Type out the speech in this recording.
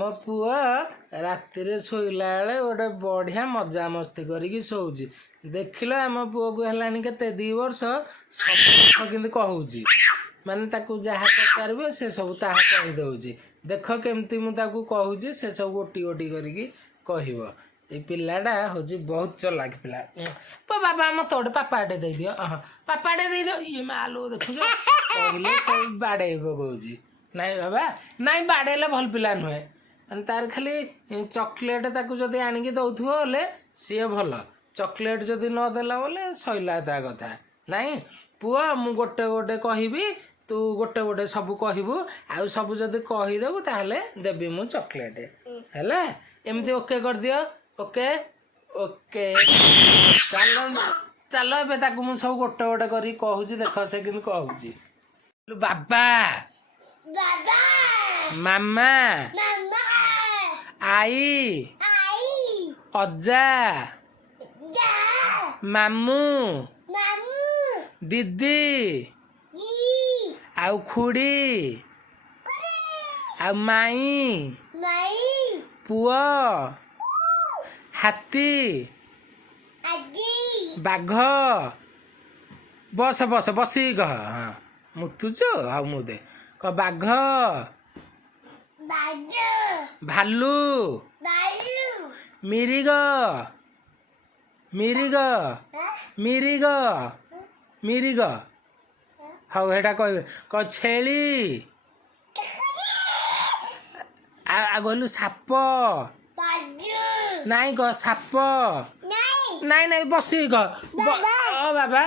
ଆମ ପୁଅ ରାତିରେ ଶୋଇଲା ବେଳେ ଗୋଟେ ବଢ଼ିଆ ମଜାମସ୍ତି କରିକି ଶୋଉଛି। ଦେଖିଲ ଆମ ପୁଅକୁ ହେଲାଣି କେତେ 2 ବର୍ଷ, ସବୁ କିନ୍ତୁ କହୁଛି। ମାନେ ତାକୁ ଯାହା ପଚାରିବ ସେ ସବୁ ତାହା କହିଦେଉଛି। ଦେଖ କେମିତି ମୁଁ ତାକୁ କହୁଛି, ସେ ସବୁ ଗୋଟି ଗୋଟି କରିକି କହିବ। ଏଇ ପିଲାଟା ହେଉଛି ବହୁତ ଚଲାକ ପିଲା। ବାବା ମତେ ଗୋଟେ ପାପାଟେ ଦେଇଦିଅ, ପାପାଟେ ଦେଇଦିଅ। ଇଏ ମାଲୋ ଦେଖୁଛ, କହିଲେ ସେ ବାଡ଼େଇ ପକଉଛି। ନାଇଁ ବାବା, ନାଇଁ ବାଡ଼େଇଲେ ଭଲ ପିଲା ନୁହେଁ। ମାନେ ତାର ଖାଲି ଚକୋଲେଟ୍ ତାକୁ ଯଦି ଆଣିକି ଦଉଥିବ ବୋଲେ ସିଏ ଭଲ, ଚକୋଲେଟ୍ ଯଦି ନ ଦେଲା ବୋଲେ ସଇଲା ତା କଥା। ନାଇଁ ପୁଅ, ମୁଁ ଗୋଟେ ଗୋଟେ କହିବି, ତୁ ଗୋଟେ ଗୋଟେ ସବୁ କହିବୁ, ଆଉ ସବୁ ଯଦି କହିଦେବୁ ତାହେଲେ ଦେବି ମୁଁ ଚକୋଲେଟ୍। ହେଲା, ଏମିତି ଓକେ କରିଦିଅ। ଓକେ ଓକେ, ଚାଲ ଚାଲ ଏବେ ତାକୁ ମୁଁ ସବୁ ଗୋଟେ ଗୋଟେ କରି କହୁଛି। ଦେଖ ସେ କିନ୍ତୁ କହୁଛି ବାବା, ମାମା, ଆଈ, ଅଜା, ମାମୁଁ, ଦିଦି, ଆଉ ଖୁଡ଼ି, ଆଉ ମାଇଁ, ପୁଅ, ହାତୀ, ବାଘ। ବସ ବସ ବସିକି କହ। ହଁ, ମୁତୁଛୁ ଆଉ ମୁଁ ଦେ କହ ବାଘ, ଭାଲୁ, ମିରିଗ, ମିରିଗ, ମିରିଗ, ମିରିଗ। ହଉ ହେଟା କହିବେ। କହ ଛେଳି, ଆଉ କହିଲୁ ସାପ। ନାଇଁ କହ ସାପ। ନାଇଁ ନାଇଁ ବସିକି କହ। ବାବା